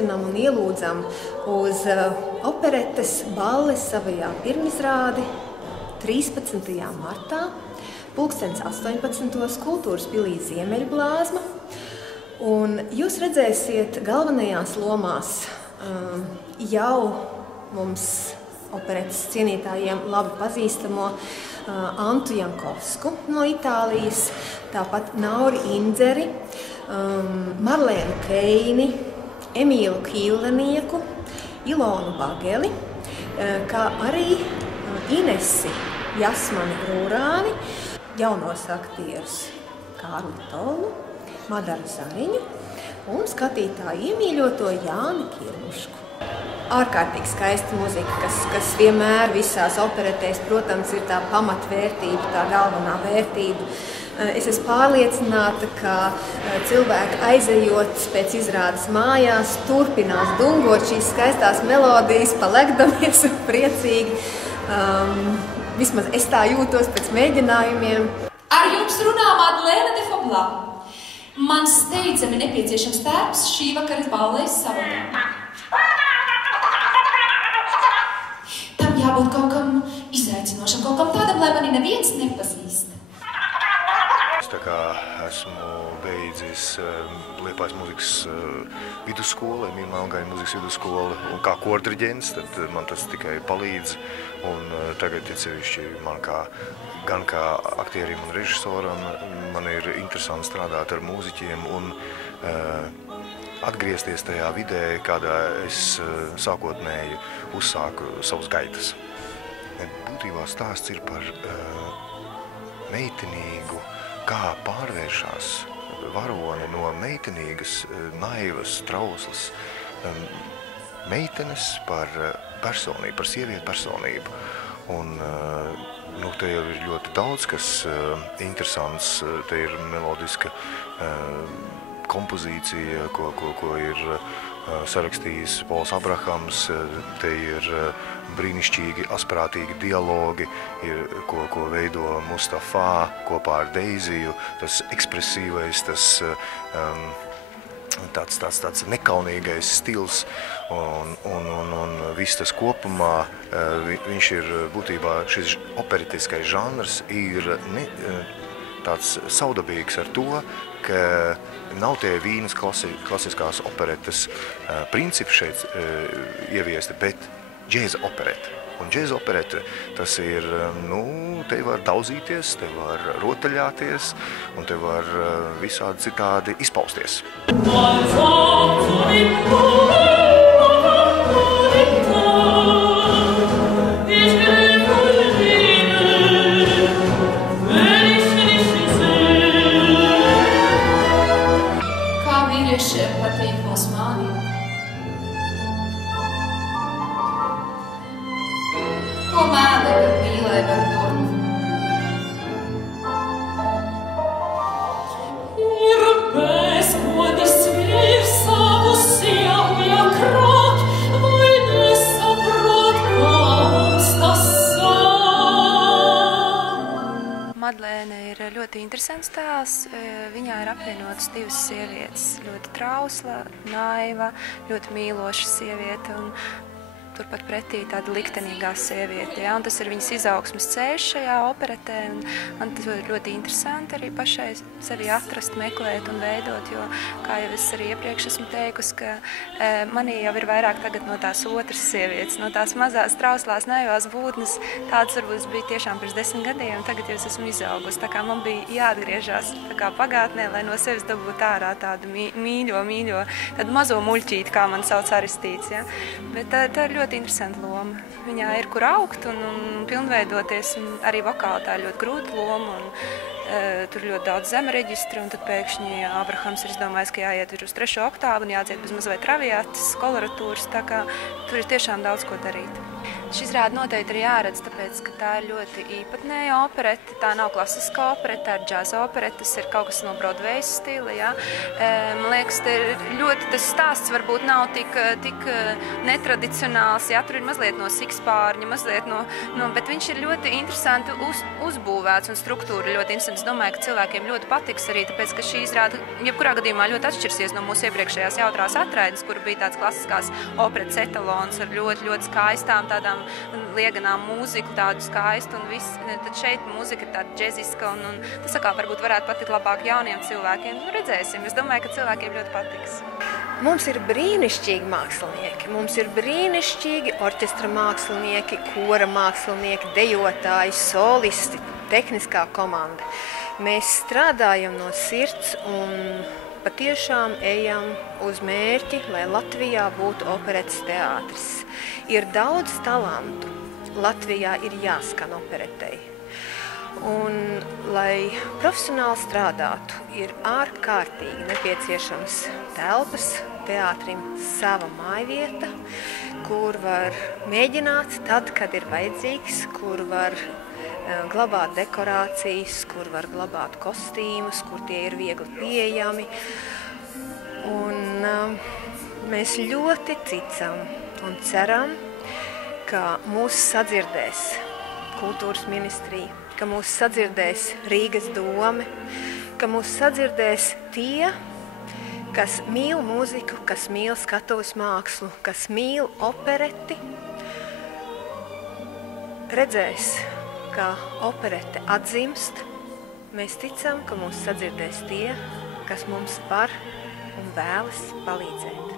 aicinām un ielūdzam uz operetes balles savajā pirmizrādi 13. martā, 18. Kultūras pilī Ziemeļblāzma. Un jūs redzēsiet galvenajās lomās jau mums operetes cienītājiem labi pazīstamo Antu Jankovsku no Itālijas, tāpat Nauri Indzeri, Marlēnu Keini, Emīlu Kīlenieku, Ilonu Bageli, kā arī Inesi Jasmani Rūrāni, jaunos aktierus Kārli Tolu, Madaru Zariņu un skatītāju iemīļoto Jāni Kirmušku. Ārkārtīgi skaista muzika, kas vienmēr visās operetēs, protams, ir tā pamatvērtība, tā galvenā vērtība. Es esmu pārliecināta, ka cilvēki aizejot pēc izrādes mājās, turpinās dungot šīs skaistās melodijas, palegdamies un priecīgi. Vismaz es tā jūtos pēc mēģinājumiem. Ar jums runā Madlēna de Foblā. Man steidzami nepieciešams tērps šī vakara ballēs salonā. Tam jābūt kaut kam izaicinošam, kaut kam tādam, lai mani neviens nepazīst. Tā kā esmu beidzis Liepājas mūzikas vidusskolu, Emīla Melngaļa mūzikas vidusskolu, un kā kordiriģents, tad man tas tikai palīdz. Un tagad sevišķi man gan kā aktierim un režisoram, man ir interesanti strādāt ar mūziķiem un atgriezties tajā vidē, kādā es sākotnēji uzsāku savus gaitas. Būtībā stāsts ir par meitenīgu, kā pārvēršās varoni no meitenīgas, naivas, trauslas meitenes par personību, par sievietu personību. Un te jau ir ļoti daudz, kas interesants, te ir melodiska kompozīcija, ko ir sarakstījis Pols Abrahams, te ir brīnišķīgi, asprātīgi dialogi, ko veido Mustafā kopā ar Deiziju, tas ekspresīvais, tāds nekaunīgais stils un viss tas kopumā, viņš ir būtībā, šis operetiskais žanrs ir tāds saudabīgs ar to, ka nav tie Vīnes klasiskās operetes principi šeit ieviesti, bet džēza operete. Un džēza operete, tas ir, te var daudzīties, te var rotaļāties, un te var visādi citādi izpausties. Kā vīriešiem patīk mūsu mānī? Ko mēne, kad mīlē var dot? Ir bezgodas vīrs savu sievu jākrāt, vai nesaprot, kā mums tas sāk? Madlēna ir ļoti interesants tēls. Viņā ir apvienotas divas sievietes. Ļoti trausla, naiva, ļoti mīloša sieviete un turpat pretī tāda liktenīgā sieviete. Ja? Un tas ir viņas izaugsmes ceļš šajā operetē. Un man tas ļoti interesanti arī pašai sevi atrast, meklēt un veidot, jo, kā jau es arī iepriekš esmu teikusi, ka manī jau ir vairāk tagad no tās otras sievietes, no tās mazās, trauslās, naivās būtnes. Tādas varbūt bija tiešām pirms 10 gadiem, tagad jau es esmu izaugusi. Tā kā man bija jāatgriežās tā kā pagātnē, lai no sevis dabūtu ārā tādu mīļo, tādu mazo muļķīti, kā man sauc Aristīts. Ja? Bet tā ir ļoti interesanta loma. Viņā ir kur augt un pilnveidoties, un arī vokāli tā ir ļoti grūta loma, un tur ļoti daudz zema reģistra, un tad pēkšņi Abrahams ir izdomājis, ka jāiet uz 3. oktāvu un jādzied bez mazliet traviatas, koloratūras, tā kā tur ir tiešām daudz ko darīt. Šī izrāde noteikti ir jāredz, tāpēc, ka tā ir ļoti īpatnēja operete. Tā nav klasiskā operete, tā ir džaza operete, tas ir kaut kas no Broadway stila. Ja? Man liekas, tas stāsts varbūt nav tik netradicionāls. Ja? Tur ir mazliet no sikspārņa, mazliet bet viņš ir ļoti interesanti uzbūvēts un struktūra ļoti interesanti. Es domāju, ka cilvēkiem ļoti patiks arī, tāpēc, ka šī izrāde jebkurā gadījumā ļoti atšķirsies no mūsu iepriekšējās jautrās atraides, kur bija tāds klasiskās operetes etalons ar ļoti, ļoti skaistām tādām lieganām mūziku, tādu skaistu un viss. Tad šeit mūzika ir tāda džeziska un tas varbūt varētu patikt labāk jauniem cilvēkiem. Redzēsim. Es domāju, ka cilvēkiem ļoti patiks. Mums ir brīnišķīgi mākslinieki. Mums ir brīnišķīgi orķestra mākslinieki, kora mākslinieki, dejotāji, solisti, tehniskā komanda. Mēs strādājam no sirds un patiešām ejam uz mērķi, lai Latvijā būtu operetes teātris. Ir daudz talantu. Latvijā ir jāskan operetei. Un, lai profesionāli strādātu, ir ārkārtīgi nepieciešams telpas, teātrim sava mājvieta, kur var mēģināt tad, kad ir vajadzīgs, kur var glabāt dekorācijas, kur var glabāt kostīmus, kur tie ir viegli pieejami. Un mēs ļoti ticam un ceram, ka mūs sadzirdēs kultūras ministrija, ka mūs sadzirdēs Rīgas dome, ka mūs sadzirdēs tie, kas mīl mūziku, kas mīl skatuves mākslu, kas mīl opereti, redzēs, ka operete atzimst. Mēs ticam, ka mūs sadzirdēs tie, kas mums var un vēlas palīdzēt.